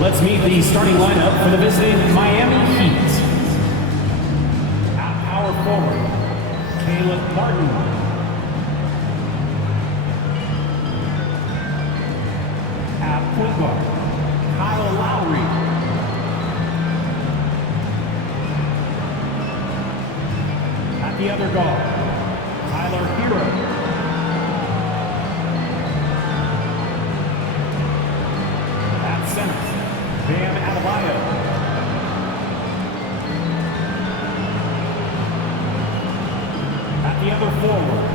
Let's meet the starting lineup for the visiting Miami Heat. At power forward, Caleb Martin. At point guard, Kyle Lowry. At the other guard, Tyler Hero. Bam Adebayo. At the other forward,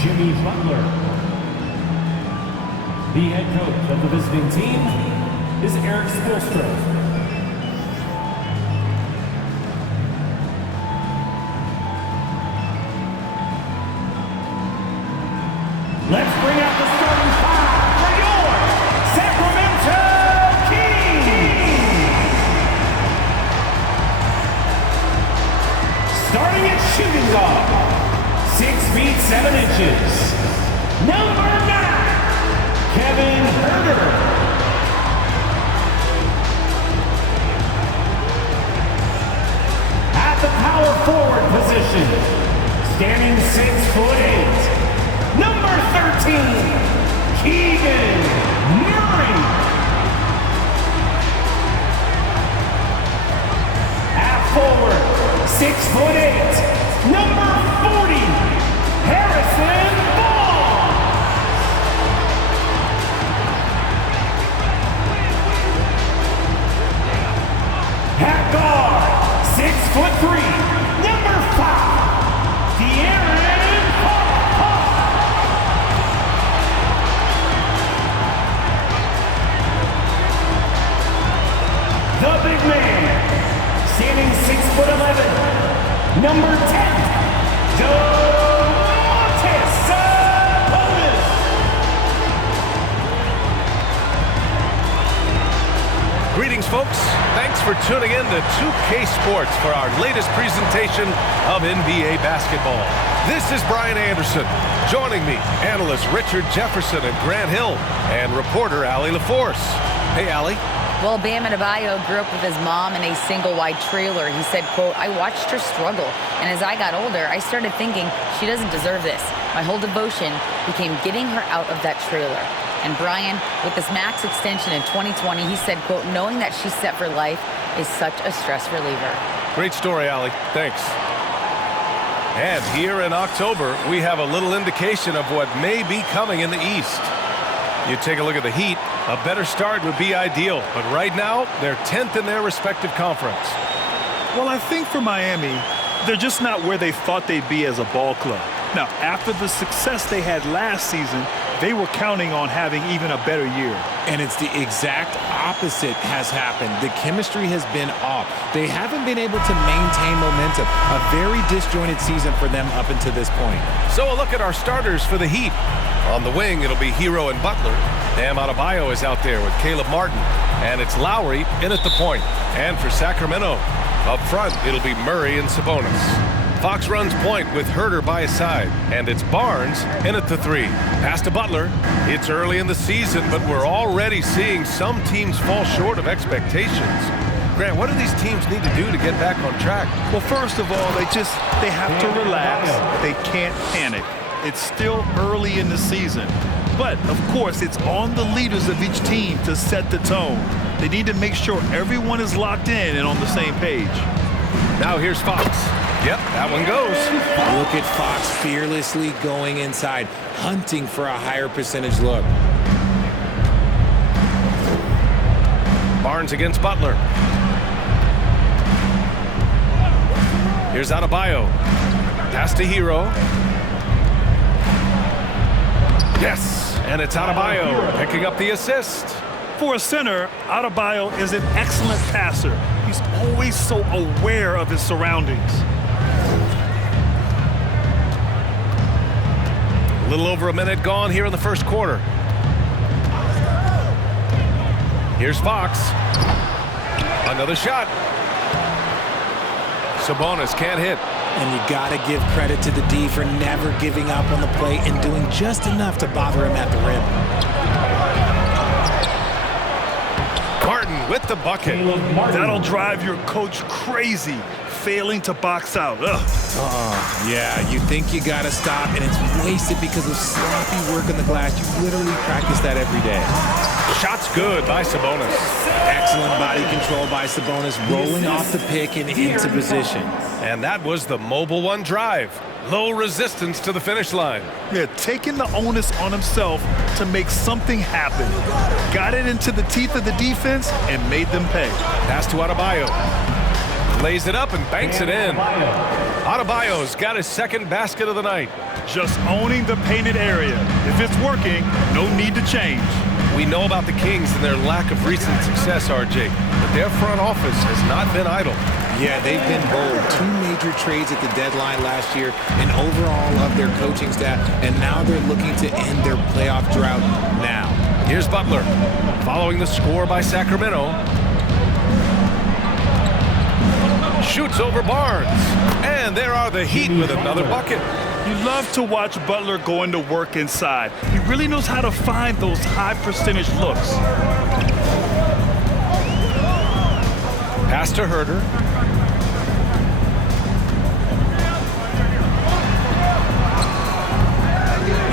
Jimmy Butler. The head coach of the visiting team is Eric Spoelstra. Let's bring out the starting five for your Sacramento Kings. Starting at shooting guard, 6 feet 7 inches. Number 9, Kevin Huerter. At the power forward position, standing 6'8", number 13, Keegan Murray. At forward, 6'8", number 40, Harrison Barnes. At guard, 6'3", number 5, De'Aaron Fox. The big man, standing 6'11", number 10, Domantas Sabonis. Greetings, folks. Thanks for tuning in to 2K Sports for our latest presentation of NBA basketball. This is Brian Anderson. Joining me, analysts Richard Jefferson and Grant Hill, and reporter Allie LaForce. Hey, Allie. Well, Bam Adebayo grew up with his mom in a single-wide trailer. He said, quote, "I watched her struggle, and as I got older, I started thinking she doesn't deserve this. My whole devotion became getting her out of that trailer." And Brian, with this max extension in 2020, he said, quote, "Knowing that she's set for life is such a stress reliever." Great story, Allie. Thanks. And here in October, we have a little indication of what may be coming in the East. You take a look at the Heat, a better start would be ideal. But right now, they're 10th in their respective conference. Well, I think for Miami, they're just not where they thought they'd be as a ball club. Now, after the success they had last season, they were counting on having even a better year. And it's the exact opposite has happened. The chemistry has been off. They haven't been able to maintain momentum. A very disjointed season for them up until this point. So a look at our starters for the Heat. On the wing, it'll be Hero and Butler. Bam Adebayo is out there with Caleb Martin. And it's Lowry in at the point. And for Sacramento, up front, it'll be Murray and Sabonis. Fox runs point with Huerter by his side. And it's Barnes in at the 3. Pass to Butler. It's early in the season, but we're already seeing some teams fall short of expectations. Grant, what do these teams need to do to get back on track? Well, first of all, they have to relax. They can't panic. It's still early in the season. But, of course, it's on the leaders of each team to set the tone. They need to make sure everyone is locked in and on the same page. Now here's Fox. Yep, that one goes. Look at Fox fearlessly going inside, hunting for a higher percentage look. Barnes against Butler. Here's Adebayo. Pass to Hero. Yes, and it's Adebayo picking up the assist. For a center, Adebayo is an excellent passer. He's always so aware of his surroundings. A little over a minute gone here in the first quarter. Here's Fox. Another shot. Sabonis can't hit. And you got to give credit to the D for never giving up on the play and doing just enough to bother him at the rim. with the bucket. That'll drive your coach crazy, failing to box out. Yeah, you think you got to stop, and it's wasted because of sloppy work on the glass. You literally practice that every day. Shot's good by Sabonis. Excellent body control by Sabonis, rolling off the pick and into position. And that was the mobile one drive. Low resistance to the finish line. Yeah, taking the onus on himself to make something happen. Got it into the teeth of the defense and made them pay. Pass to Adebayo. Lays it up and banks it in. Adebayo's got his second basket of the night. Just owning the painted area. If it's working, no need to change. We know about the Kings and their lack of recent success, RJ, but their front office has not been idle. Yeah, they've been bold. 2 major trades at the deadline last year, an overall of their coaching staff, and now they're looking to end their playoff drought now. Here's Butler, following the score by Sacramento. Shoots over Barnes, and there are the Heat with another bucket. You love to watch Butler going to work inside. He really knows how to find those high percentage looks. Pass to Herter.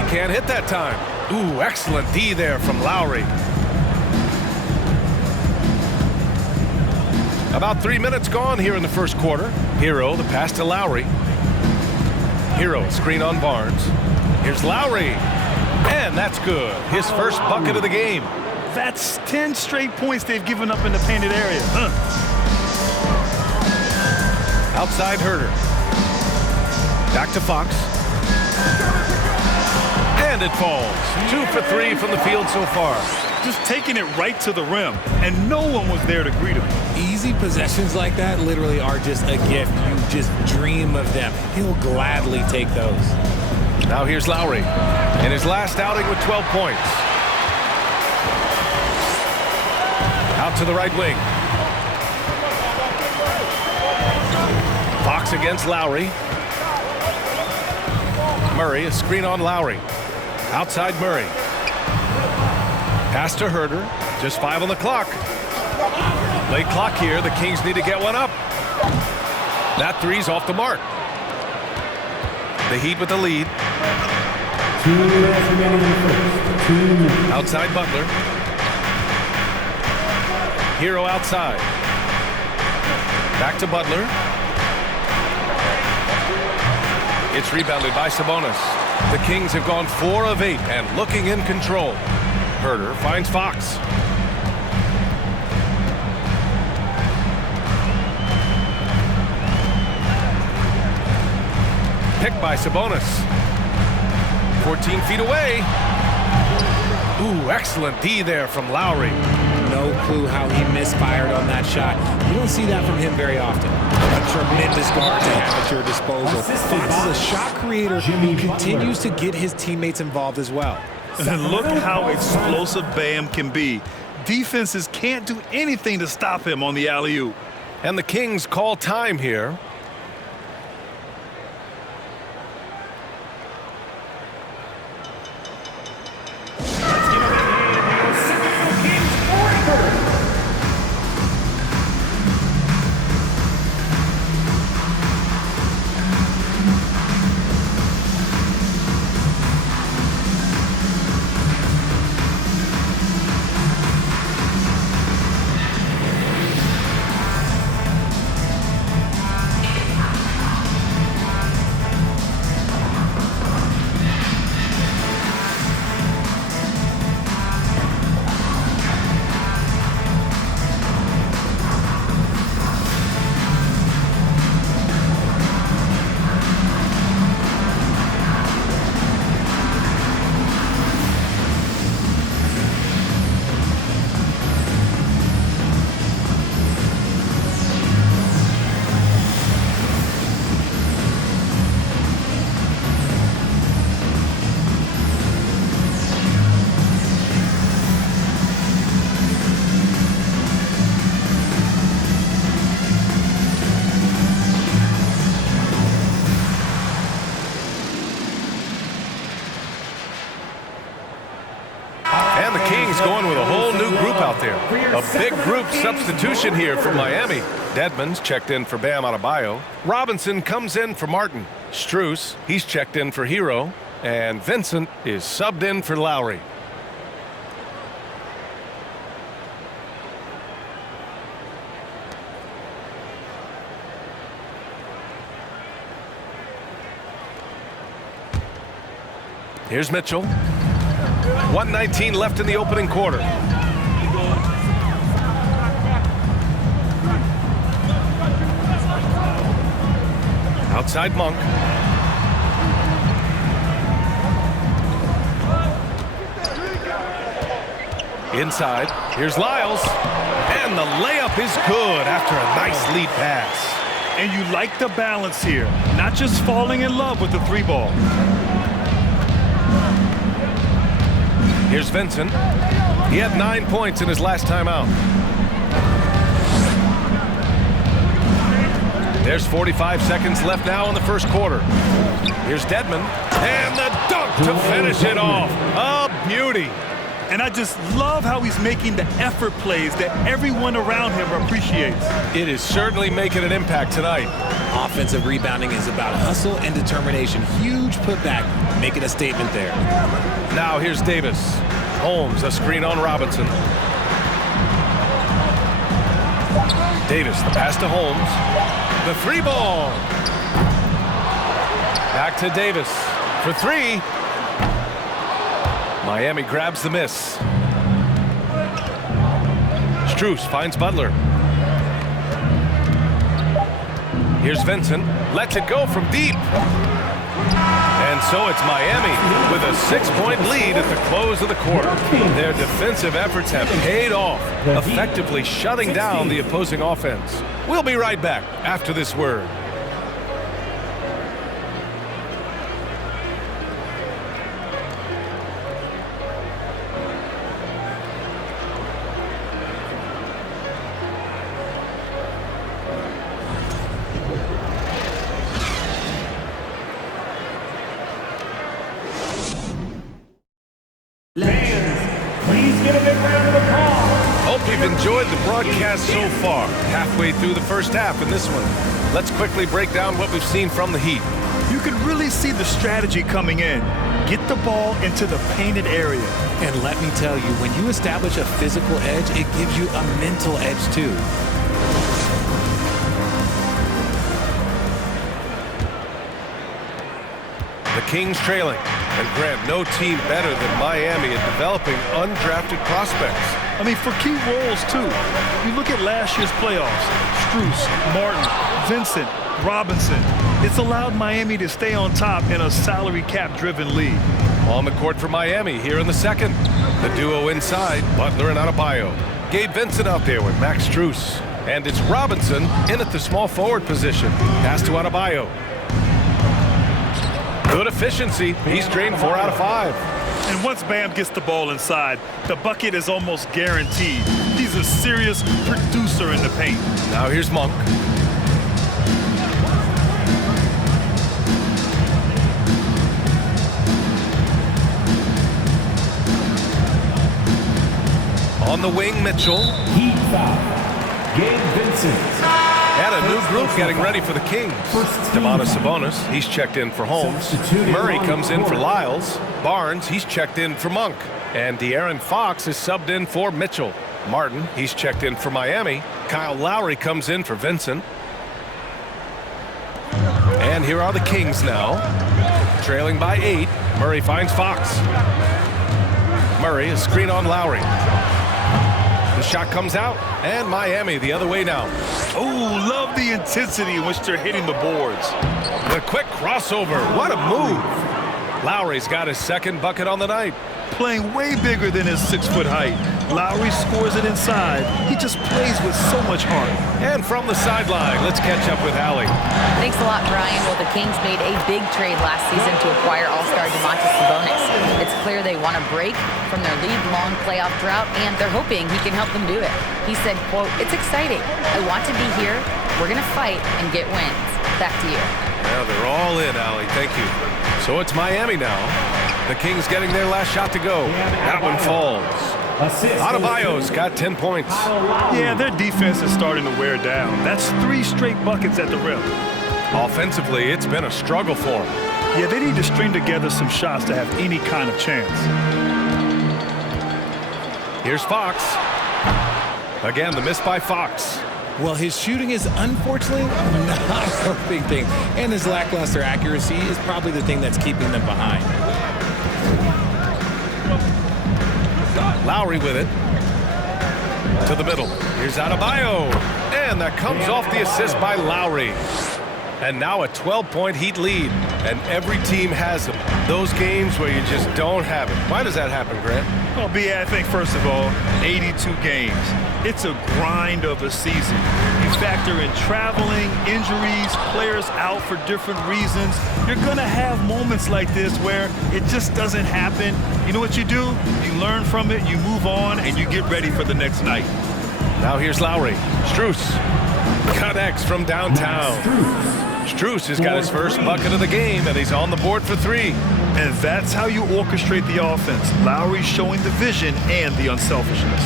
He can't hit that time. Ooh, excellent D there from Lowry. About 3 minutes gone here in the first quarter. Hero, the pass to Lowry. Hero, screen on Barnes. Here's Lowry. And that's good. His first bucket of the game. That's 10 straight points they've given up in the painted area. Outside Herter. Back to Fox. And it falls. 2 for 3 from the field so far. Just taking it right to the rim, and no one was there to greet him. Easy possessions like that literally are just a gift. You just dream of them. He'll gladly take those. Now here's Lowry in his last outing with 12 points. Out to the right wing. Fox against Lowry. Murray, a screen on Lowry. Outside Murray. Pass to Herter. Just 5 on the clock. Late clock here. The Kings need to get one up. That three's off the mark. The Heat with the lead. Outside Butler. Hero outside. Back to Butler. It's rebounded by Sabonis. The Kings have gone 4 of 8 and looking in control. Herter finds Fox. Picked by Sabonis. 14 feet away. Ooh, excellent D there from Lowry. No clue how he misfired on that shot. You don't see that from him very often. A tremendous guard to have at your disposal. Fox is a shot creator who continues to get his teammates involved as well. And look how explosive Bam can be. Defenses can't do anything to stop him on the alley-oop. And the Kings call time here. there. A big group substitution here for Miami. Dedmon's checked in for Bam Adebayo. Robinson comes in for Martin. Strus, he's checked in for Hero. And Vincent is subbed in for Lowry. Here's Mitchell. 1:19 left in the opening quarter. Outside Monk. Inside. Here's Lyles. And the layup is good after a nice lead pass. And you like the balance here. Not just falling in love with the three ball. Here's Vincent. He had 9 points in his last time out. There's 45 seconds left now in the first quarter. Here's Dedmon. And the dunk to finish it off. A beauty. And I just love how he's making the effort plays that everyone around him appreciates. It is certainly making an impact tonight. Offensive rebounding is about hustle and determination. Huge putback, making a statement there. Now here's Davis. Holmes, a screen on Robinson. Davis, the pass to Holmes. The three ball. Back to Davis for three. Miami grabs the miss. Strus finds Butler. Here's Vincent. Lets it go from deep. And so it's Miami with a 6-point lead at the close of the quarter. Their defensive efforts have paid off, effectively shutting down the opposing offense. We'll be right back after this word. Hope you've enjoyed the broadcast so far. Halfway through the first half in this one. Let's quickly break down what we've seen from the Heat. You can really see the strategy coming in. Get the ball into the painted area. And let me tell you, when you establish a physical edge, it gives you a mental edge too. The Kings trailing. And Grant, no team better than Miami at developing undrafted prospects. I mean, for key roles, too. You look at last year's playoffs. Strus, Martin, Vincent, Robinson. It's allowed Miami to stay on top in a salary cap-driven league. On the court for Miami here in the second. The duo inside, Butler and Adebayo. Gabe Vincent out there with Max Strus. And it's Robinson in at the small forward position. Pass to Adebayo. Good efficiency. He's drained 4 out of 5. And once Bam gets the ball inside, the bucket is almost guaranteed. He's a serious producer in the paint. Now here's Monk. On the wing, Mitchell. Heat foul. Gabe Vincent. And a new group getting ready for the Kings. Domantas Sabonis, he's checked in for Holmes. Murray comes in for Lyles. Barnes, he's checked in for Monk. And De'Aaron Fox is subbed in for Mitchell. Martin, he's checked in for Miami. Kyle Lowry comes in for Vincent. And here are the Kings now. Trailing by 8. Murray finds Fox. Murray, a screen on Lowry. The shot comes out, and Miami the other way now. Oh, love the intensity in which they're hitting the boards. The quick crossover. What a move. Lowry's got his second bucket on the night. Playing way bigger than his 6-foot height. Lowry scores it inside. He just plays with so much heart. And from the sideline, let's catch up with Allie. Thanks a lot, Brian. Well, the Kings made a big trade last season to acquire All-Star Domantas Sabonis. It's clear they want to break from their league-long playoff drought, and they're hoping he can help them do it. He said, quote, "It's exciting. I want to be here. We're going to fight and get wins." Back to you. Yeah, they're all in, Allie. Thank you. So it's Miami now. The Kings getting their last shot to go. That one falls. Assist. Adebayo's got 10 points. Yeah, their defense is starting to wear down. That's 3 straight buckets at the rim. Offensively, it's been a struggle for them. Yeah, they need to string together some shots to have any kind of chance. Here's Fox. Again, the miss by Fox. Well, his shooting is unfortunately not a big thing, and his lackluster accuracy is probably the thing that's keeping them behind. Lowry with it. To the middle. Here's Adebayo. And that comes off the assist by Lowry. And now a 12-point Heat lead. And every team has them. Those games where you just don't have it. Why does that happen, Grant? Well, B.A., I think, first of all, 82 games. It's a grind of a season. You factor in traveling, injuries, players out for different reasons. You're going to have moments like this where it just doesn't happen. You know what you do? You learn from it, you move on, and you get ready for the next night. Now here's Lowry. Strus connects from downtown. Strus has got his first bucket of the game, and he's on the board for 3. And that's how you orchestrate the offense. Lowry showing the vision and the unselfishness.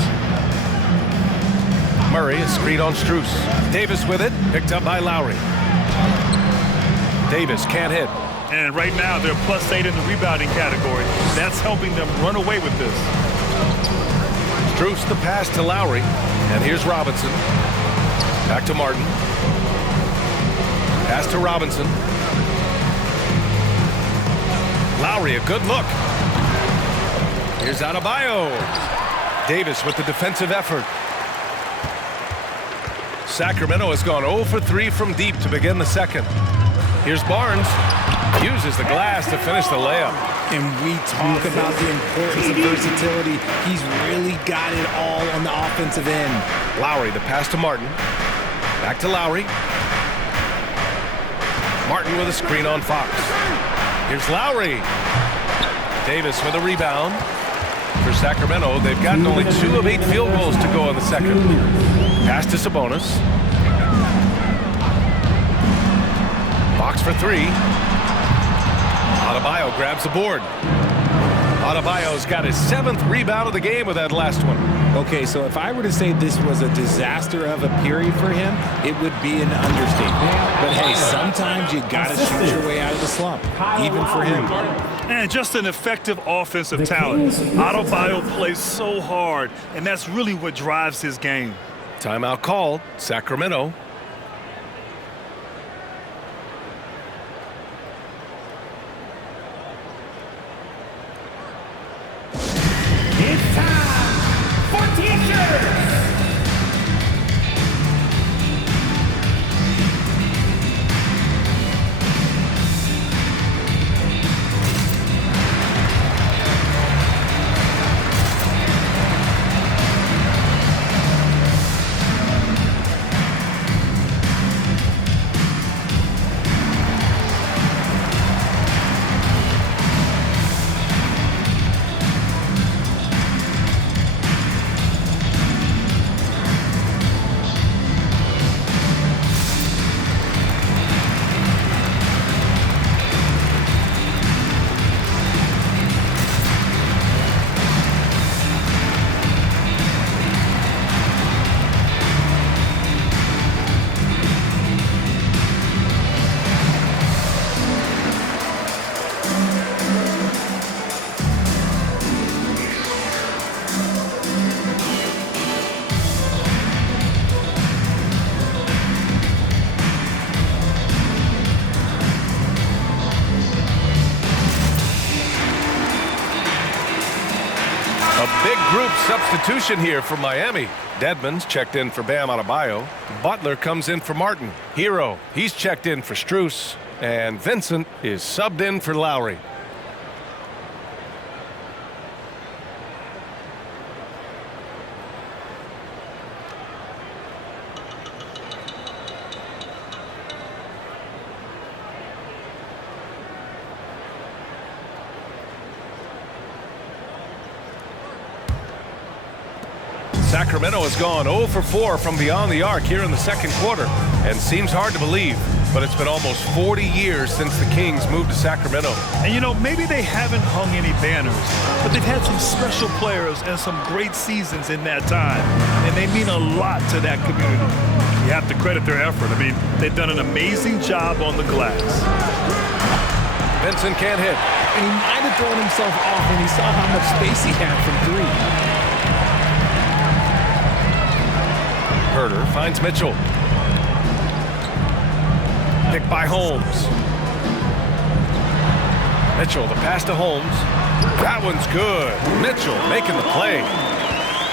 Murray is screen on Strus. Davis with it, picked up by Lowry. Davis can't hit. And right now, they're +8 in the rebounding category. That's helping them run away with this. Strus the pass to Lowry. And here's Robinson. Back to Martin. Pass to Robinson. Lowry, a good look. Here's Adebayo. Davis with the defensive effort. Sacramento has gone 0 for 3 from deep to begin the second. Here's Barnes. Uses the glass to finish the layup. And we talk about the importance of versatility. He's really got it all on the offensive end. Lowry, the pass to Martin. Back to Lowry. Martin with a screen on Fox. Here's Lowry. Davis with a rebound. For Sacramento, they've gotten only 2 of 8 field goals to go in the second. Pass to Sabonis. Fox for 3. Adebayo grabs the board. Adebayo's got his 7th rebound of the game with that last one. Okay, so if I were to say this was a disaster of a period for him, it would be an understatement. But hey, sometimes you got to shoot your way out of the slump, even for him. And just an effective offensive talent. Adebayo plays so hard, and that's really what drives his game. Timeout called. Sacramento. It's time for T-shirts. Big group substitution here for Miami. Dedmon's checked in for Bam Adebayo. Butler comes in for Martin. Hero, he's checked in for Strus. And Vincent is subbed in for Lowry. Sacramento has gone 0 for 4 from beyond the arc here in the second quarter, and seems hard to believe but it's been almost 40 years since the Kings moved to Sacramento. And you know, maybe they haven't hung any banners, but they've had some special players and some great seasons in that time, and they mean a lot to that community. You have to credit their effort. I mean, they've done an amazing job on the glass. Benson can't hit. And he might have thrown himself off when he saw how much space he had from three. Herder finds Mitchell. Picked by Holmes. Mitchell, the pass to Holmes. That one's good. Mitchell making the play.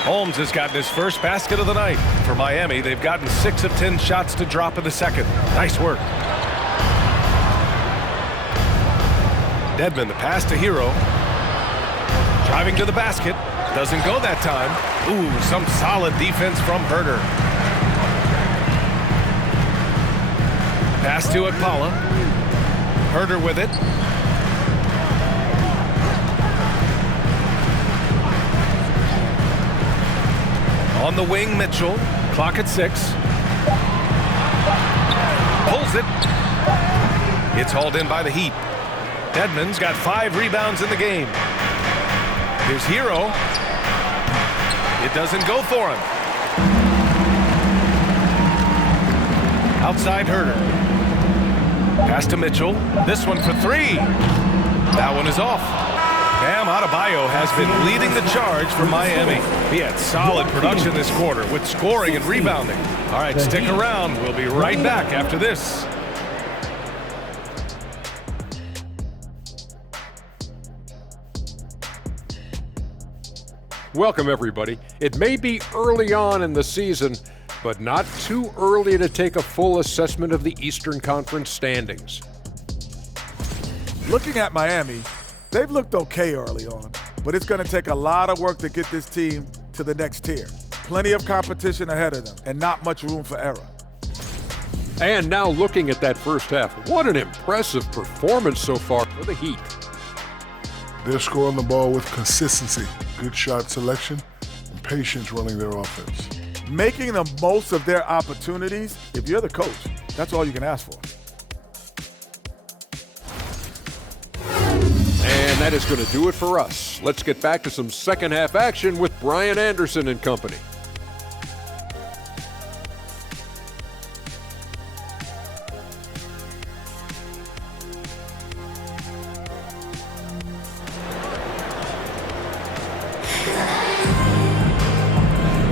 Holmes has gotten his first basket of the night. For Miami, they've gotten 6 of 10 shots to drop in the second. Nice work. Dedmon, the pass to Hero. Driving to the basket. Doesn't go that time. Ooh, some solid defense from Herder. Pass to Akpala. Herder with it. On the wing, Mitchell. Clock at 6. Pulls it. It's hauled in by the Heat. Dedmon's got 5 rebounds in the game. Here's Hero. It doesn't go for him. Outside Herder. Pass to Mitchell. This one for 3. That one is off. Bam Adebayo has been leading the charge for Miami. He had solid production this quarter with scoring and rebounding. All right, stick around. We'll be right back after this. Welcome, everybody. It may be early on in the season, but not too early to take a full assessment of the Eastern Conference standings. Looking at Miami, they've looked okay early on, but it's going to take a lot of work to get this team to the next tier. Plenty of competition ahead of them, and not much room for error. And now looking at that first half, what an impressive performance so far for the Heat. They're scoring the ball with consistency, good shot selection, and patience running their offense. Making the most of their opportunities, if you're the coach, that's all you can ask for. And that is going to do it for us. Let's get back to some second half action with Brian Anderson and company.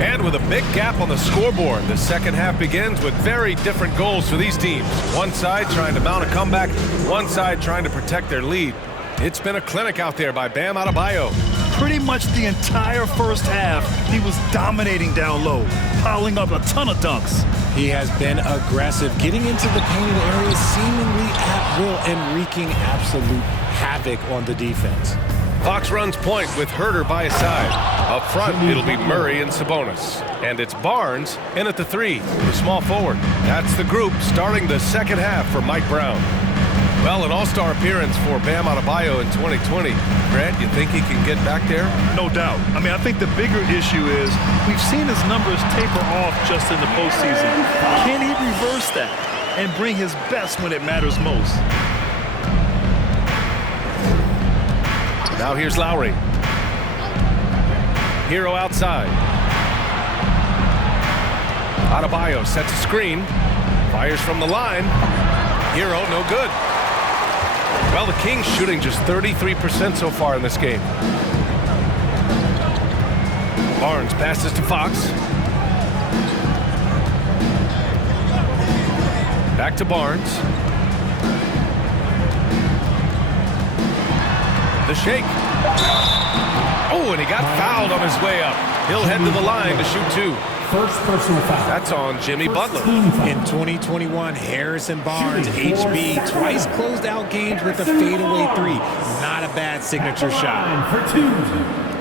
And with a big gap on the scoreboard, the second half begins with very different goals for these teams. One side trying to mount a comeback, one side trying to protect their lead. It's been a clinic out there by Bam Adebayo. Pretty much the entire first half, he was dominating down low, piling up a ton of dunks. He has been aggressive, getting into the painted area seemingly at will and wreaking absolute havoc on the defense. Fox runs point with Herder by his side. Up front, it'll be Murray and Sabonis. And it's Barnes in at the 3, the small forward. That's the group starting the second half for Mike Brown. Well, an all-star appearance for Bam Adebayo in 2020. Grant, you think he can get back there? No doubt. I mean, I think the bigger issue is we've seen his numbers taper off just in the postseason. Can he reverse that and bring his best when it matters most? Now here's Lowry. Hero outside. Adebayo sets a screen. Fires from the line. Hero, no good. Well, the Kings shooting just 33% so far in this game. Barnes passes to Fox. Back to Barnes. The shake. Oh, and he got fouled on his way up. He'll head to the line to shoot 2. First personal foul. That's on Jimmy Butler. In 2021, Harrison Barnes, HB, twice closed out games with a fadeaway 3. Not a bad signature shot. For 2.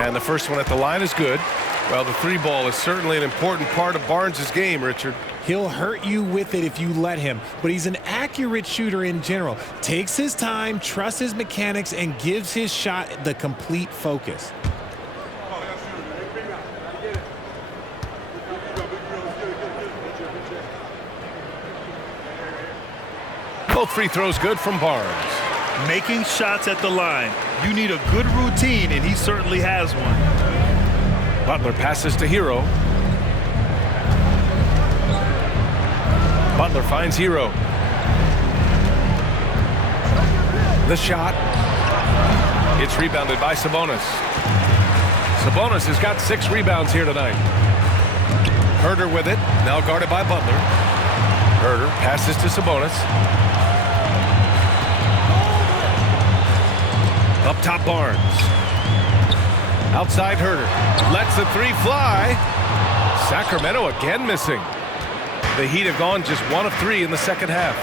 And the first one at the line is good. Well, the three ball is certainly an important part of Barnes' game, Richard. He'll hurt you with it if you let him, but he's an accurate shooter in general. Takes his time, trusts his mechanics, and gives his shot the complete focus. Both free throws good from Barnes. Making shots at the line. You need a good routine, and he certainly has one. Butler passes to Hero. Butler finds Hero. The shot. It's rebounded by Sabonis. Sabonis has got 6 rebounds here tonight. Herder with it, now guarded by Butler. Herder passes to Sabonis. Up top, Barnes. Outside, Herder. Lets the 3 fly. Sacramento again missing. The Heat have gone just 1 of 3 in the second half.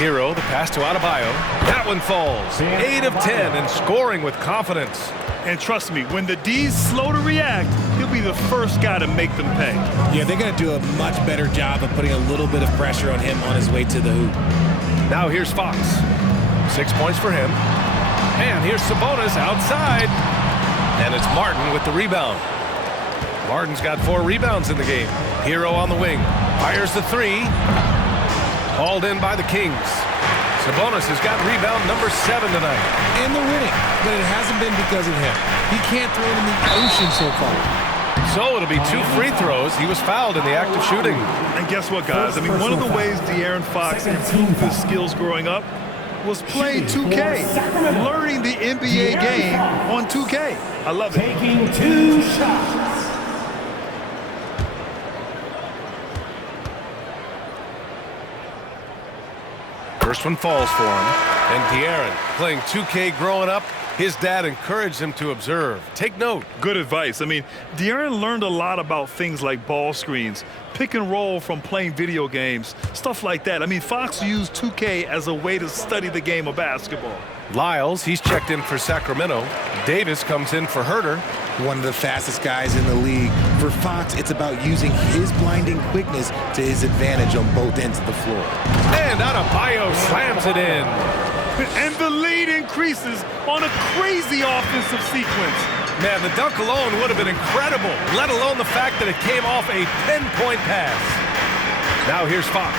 Hero, the pass to Adebayo. That one falls. 8 of 10 and scoring with confidence. And trust me, when the D's slow to react, he'll be the first guy to make them pay. Yeah, they're going to do a much better job of putting a little bit of pressure on him on his way to the hoop. Now here's Fox. 6 points for him. And here's Sabonis outside. And it's Martin with the rebound. Martin's got 4 rebounds in the game. Hero on the wing. Fires the 3. Hauled in by the Kings. Sabonis has got rebound number 7 tonight. And they're winning, but it hasn't been because of him. He can't throw it in the ocean so far. So it'll be 2 free throws. He was fouled in the act of shooting. And guess what, guys? I mean, one of the ways De'Aaron Fox improved his skills growing up was playing 2K, learning the NBA game on 2K. I love it. Taking 2 shots. First one falls for him. And De'Aaron, playing 2K growing up, his dad encouraged him to observe. Take note. Good advice. I mean, De'Aaron learned a lot about things like ball screens, pick and roll from playing video games, stuff like that. I mean, Fox used 2K as a way to study the game of basketball. Lyles, he's checked in for Sacramento. Davis comes in for Herder. One of the fastest guys in the league. For Fox, it's about using his blinding quickness to his advantage on both ends of the floor. And Adebayo slams it in. And the lead increases on a crazy offensive sequence. Man, the dunk alone would have been incredible, let alone the fact that it came off a 10-point pass. Now here's Fox.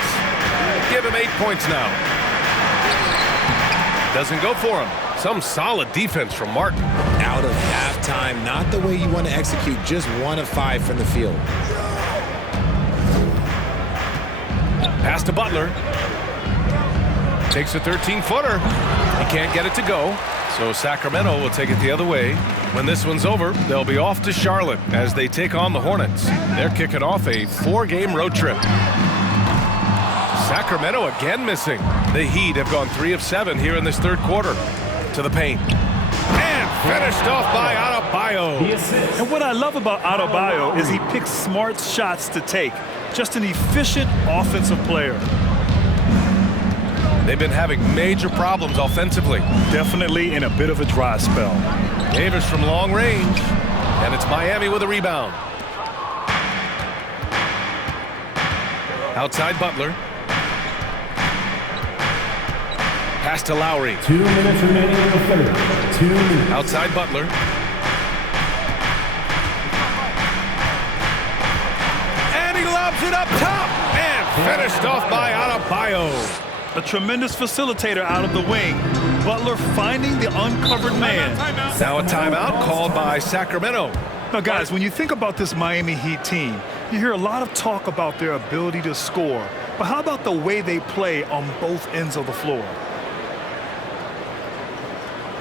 Give him 8 points now. Doesn't go for him. Some solid defense from Martin. Out of halftime, not the way you want to execute, just 1 of 5 from the field. Pass to Butler. Takes a 13-footer. He can't get it to go, so Sacramento will take it the other way. When this one's over, they'll be off to Charlotte as they take on the Hornets. They're kicking off a 4-game road trip. Sacramento again missing. The Heat have gone 3 of 7 here in this third quarter. To the paint. And finished off by Adebayo. And what I love about Adebayo is he picks smart shots to take. Just an efficient offensive player. They've been having major problems offensively. Definitely in a bit of a dry spell. Davis from long range. And it's Miami with a rebound. Outside Butler. Pass to Lowry. 2 minutes remaining in the third. 2 minutes. Outside Butler. And he lobs it up top. And finished off by Adebayo. A tremendous facilitator out of the wing. Butler finding the uncovered man. Now a timeout called by Sacramento. Now, guys, when you think about this Miami Heat team, you hear a lot of talk about their ability to score. But how about the way they play on both ends of the floor?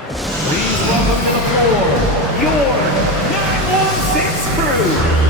Please welcome to the floor, your 916 crew.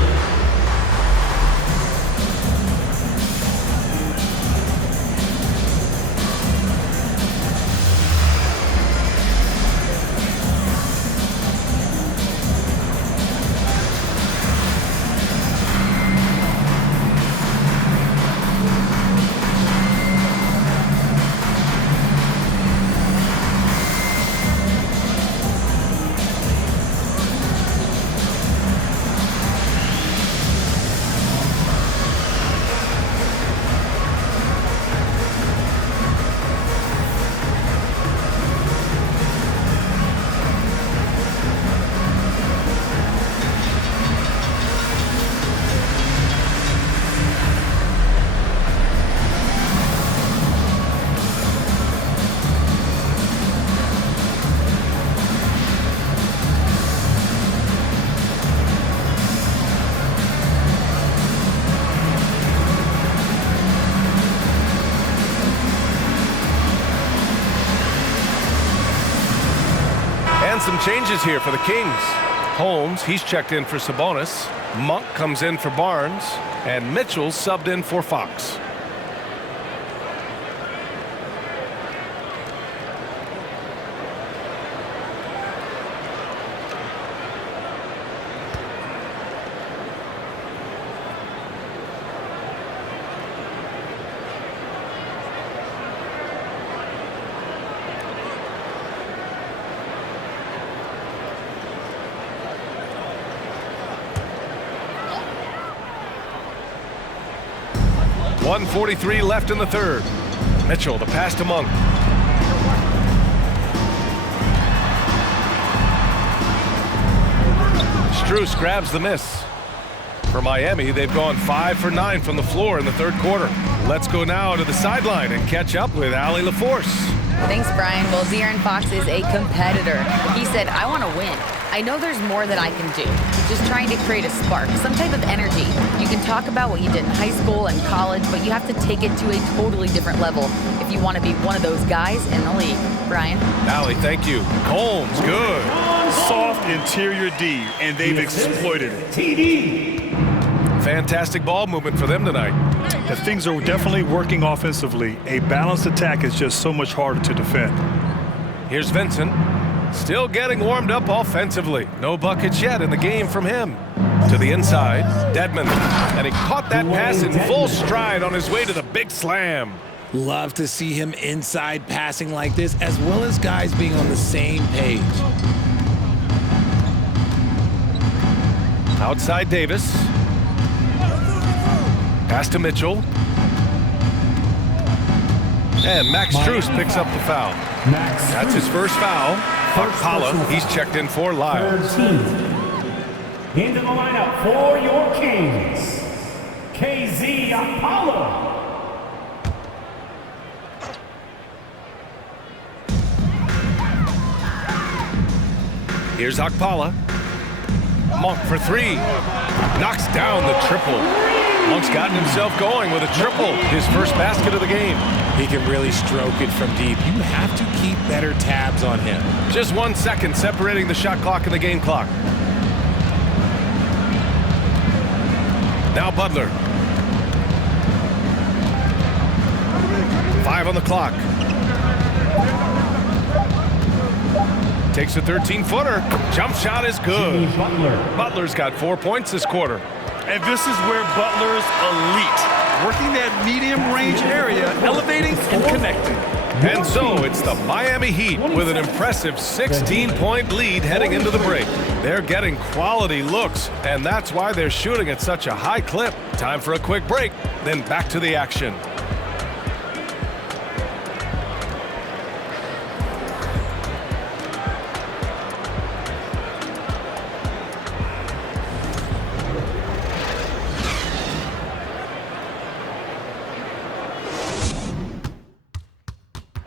some changes here for the Kings. Holmes, he's checked in for Sabonis. Monk comes in for Barnes. And Mitchell subbed in for Fox. .143 left in the third. Mitchell, the pass to Monk. Strus grabs the miss. For Miami, they've gone 5 for 9 from the floor in the third quarter. Let's go now to the sideline and catch up with Allie LaForce. Thanks, Brian. Well, De'Aaron Fox is a competitor. He said, I want to win. I know there's more that I can do. Just trying to create a spark, some type of energy. You can talk about what you did in high school and college, but you have to take it to a totally different level if you want to be one of those guys in the league. Brian? Allie, thank you. Holmes, good. Soft interior D, and they've exploited it. TD. Fantastic ball movement for them tonight. If things are definitely working offensively, a balanced attack is just so much harder to defend. Here's Vincent. Still getting warmed up offensively. No buckets yet in the game from him. To the inside, Dedmon. And he caught that pass in full stride on his way to the big slam. Love to see him inside passing like this, as well as guys being on the same page. Outside Davis. Pass to Mitchell. And Max Strus picks up the foul. That's his first foul. Akpala, he's checked in for Lyles. Into the lineup for your Kings, KZ Akpala. Here's Akpala. Monk for three. Knocks down the triple. Monk's gotten himself going with a triple, his first basket of the game. He can really stroke it from deep. You have to keep better tabs on him. Just 1 second separating the shot clock and the game clock. Now Butler. 5 on the clock. Takes a 13-footer. Jump shot is good. Butler's got 4 points this quarter. And this is where Butler's elite. Working that medium range area, elevating and connecting. And so it's the Miami Heat with an impressive 16-point lead heading into the break. They're getting quality looks, and that's why they're shooting at such a high clip. Time for a quick break, then back to the action.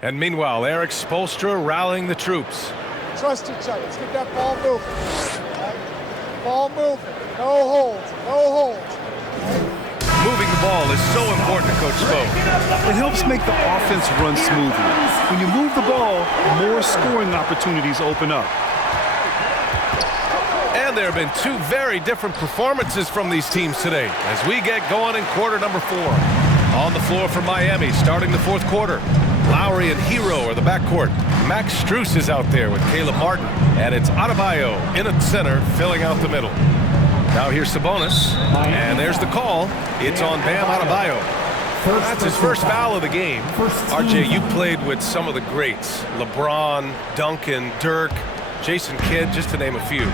And meanwhile, Eric Spoelstra rallying the troops. Trust each other. Let's get that ball moving. Right? Ball moving. No holds. No holds. Moving the ball is so important to Coach Spo. It helps make the offense run smoothly. When you move the ball, more scoring opportunities open up. And there have been 2 very different performances from these teams today as we get going in quarter number 4. On the floor for Miami, starting the fourth quarter. Lowry and Hero are the backcourt. Max Strus is out there with Caleb Martin. And it's Adebayo in at center, filling out the middle. Now here's Sabonis. And there's the call. It's on Bam Adebayo. That's his first foul of the game. RJ, you played with some of the greats. LeBron, Duncan, Dirk, Jason Kidd, just to name a few.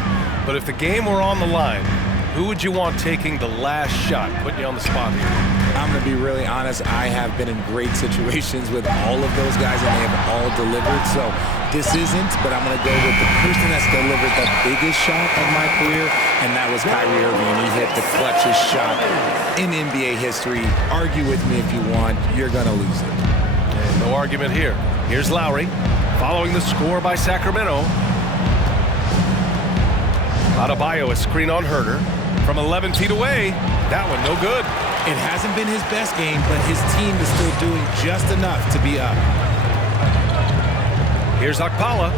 But if the game were on the line, who would you want taking the last shot? Putting you on the spot here. I'm going to be really honest. I have been in great situations with all of those guys, and they have all delivered. So this isn't, but I'm going to go with the person that's delivered the biggest shot of my career, and that was Kyrie Irving. He hit the clutchest shot in NBA history. Argue with me if you want. You're going to lose it. No argument here. Here's Lowry, following the score by Sacramento. Adebayo, a screen on Herter. From 11 feet away, that one no good. It hasn't been his best game, but his team is still doing just enough to be up. Here's Akpala.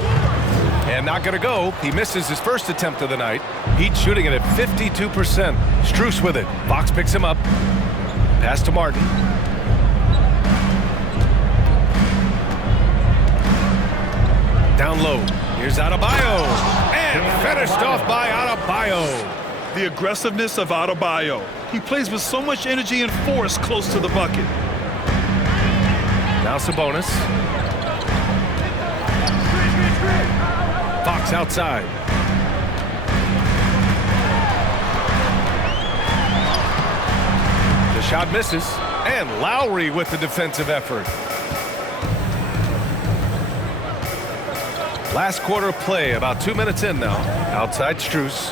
And not going to go. He misses his first attempt of the night. Heat shooting it at 52%. Strus with it. Fox picks him up. Pass to Martin. Down low. Here's Adebayo. And finished off by Adebayo. The aggressiveness of Adebayo. He plays with so much energy and force close to the bucket. Now Sabonis. Fox outside. The shot misses. And Lowry with the defensive effort. Last quarter of play, about 2 minutes in now. Outside Strus.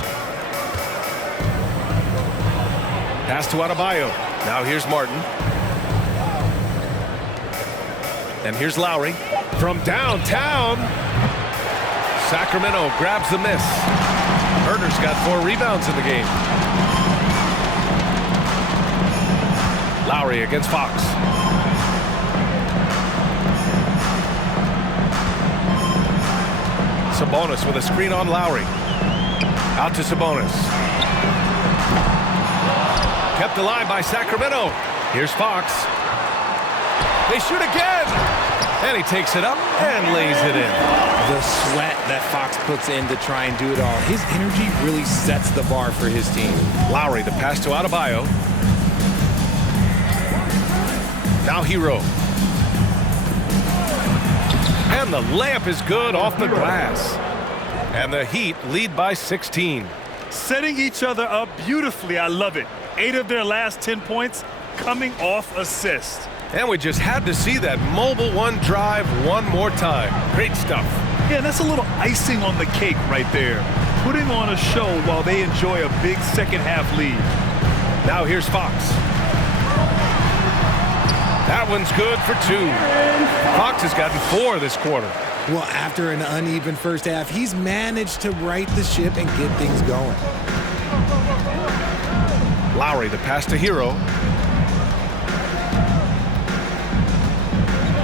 Pass to Adebayo. Now here's Martin. And here's Lowry. From downtown. Sacramento grabs the miss. Herder's got 4 rebounds in the game. Lowry against Fox. Sabonis with a screen on Lowry. Out to Sabonis. Kept alive by Sacramento. Here's Fox. They shoot again. And he takes it up and lays it in. The sweat that Fox puts in to try and do it all. His energy really sets the bar for his team. Lowry, the pass to Adebayo. Now Hero. And the layup is good off the glass. And the Heat lead by 16. Setting each other up beautifully. I love it. 8 of their last 10 points coming off assists. And we just had to see that mobile one drive one more time. Great stuff. Yeah, that's a little icing on the cake right there. Putting on a show while they enjoy a big second half lead. Now here's Fox. That one's good for 2. Fox has gotten 4 this quarter. Well, after an uneven first half, he's managed to right the ship and get things going. Lowry, the pass to Hero.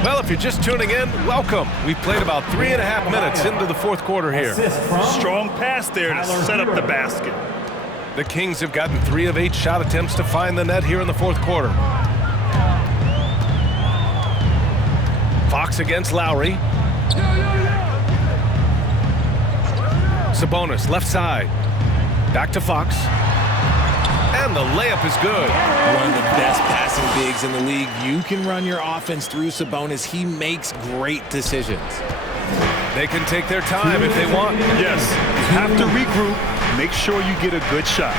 Well, if you're just tuning in, welcome. We've played about 3.5 minutes into the fourth quarter here. Strong pass there to set up the basket. The Kings have gotten 3 of 8 shot attempts to find the net here in the fourth quarter. Fox against Lowry. Sabonis, left side. Back to Fox. And the layup is good. One of the best passing bigs in the league. You can run your offense through Sabonis. He makes great decisions. They can take their time if they want. Yes, you have to regroup. Make sure you get a good shot.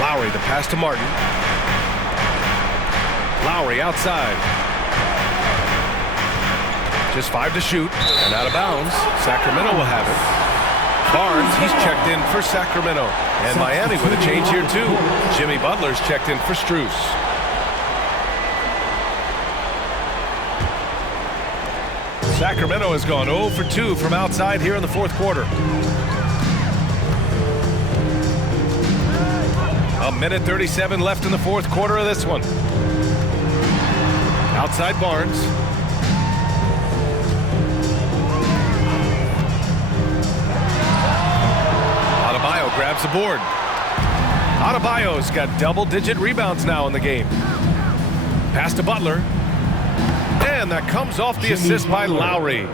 Lowry, the pass to Martin. Lowry outside. Just 5 to shoot and out of bounds. Sacramento will have it. Barnes, he's checked in for Sacramento. And Miami with a change here too. Jimmy Butler's checked in for Strus. Sacramento has gone 0 for 2 from outside here in the fourth quarter. 1:37 left in the fourth quarter of this one. Outside Barnes. Adebayo grabs the board. Adebayo's got double-digit rebounds now in the game. Pass to Butler. And that comes off the assist by Lowry.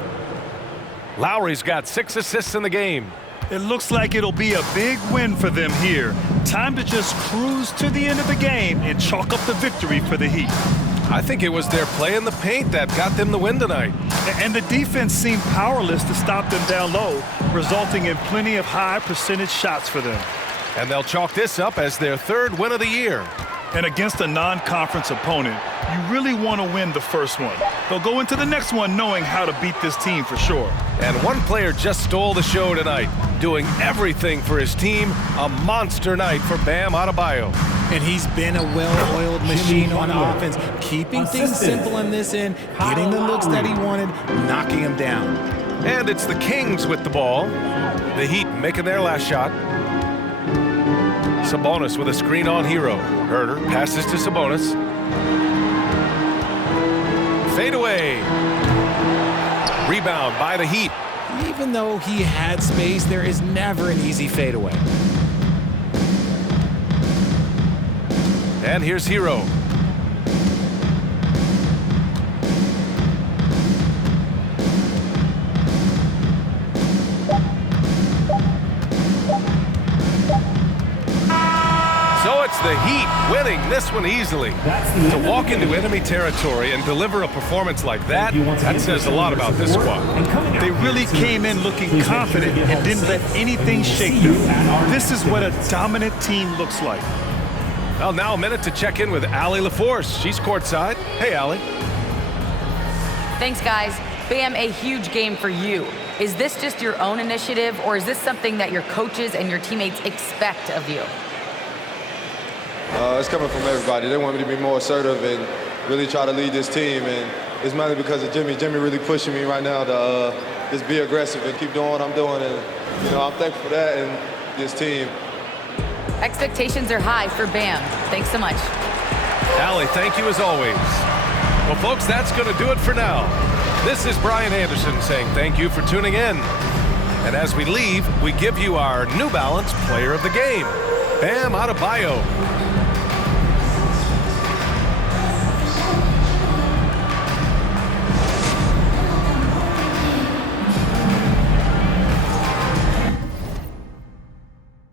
Lowry's got 6 assists in the game. It looks like it'll be a big win for them here. Time to just cruise to the end of the game and chalk up the victory for the Heat. I think it was their play in the paint that got them the win tonight. And the defense seemed powerless to stop them down low, resulting in plenty of high percentage shots for them. And they'll chalk this up as their 3rd win of the year. And against a non-conference opponent, you really want to win the first one. They'll go into the next one knowing how to beat this team for sure. And one player just stole the show tonight, doing everything for his team. A monster night for Bam Adebayo. And he's been a well-oiled machine on offense, keeping things simple in this end, getting the looks that he wanted, knocking him down. And it's the Kings with the ball. The Heat making their last shot. Sabonis with a screen on Hero. Herder passes to Sabonis. Fade away. rebound by the Heat. Even though he had space, there is never an easy fadeaway. And here's Hero. So it's the Heat winning this one easily. To walk into enemy territory and deliver a performance like that, that says a lot about this squad. They really came in looking confident and didn't let anything shake them. This is what a dominant team looks like. Well, now a minute to check in with Allie LaForce. She's courtside. Hey, Allie. Thanks, guys. Bam, a huge game for you. Is this just your own initiative, or is this something that your coaches and your teammates expect of you? It's coming from everybody. They want me to be more assertive and really try to lead this team, and it's mainly because of Jimmy. Jimmy really pushing me right now to just be aggressive and keep doing what I'm doing, and I'm thankful for that and this team. Expectations are high for Bam. Thanks so much. Allie, thank you as always. Well, folks, that's going to do it for now. This is Brian Anderson saying thank you for tuning in. And as we leave, we give you our New Balance Player of the Game, Bam Adebayo.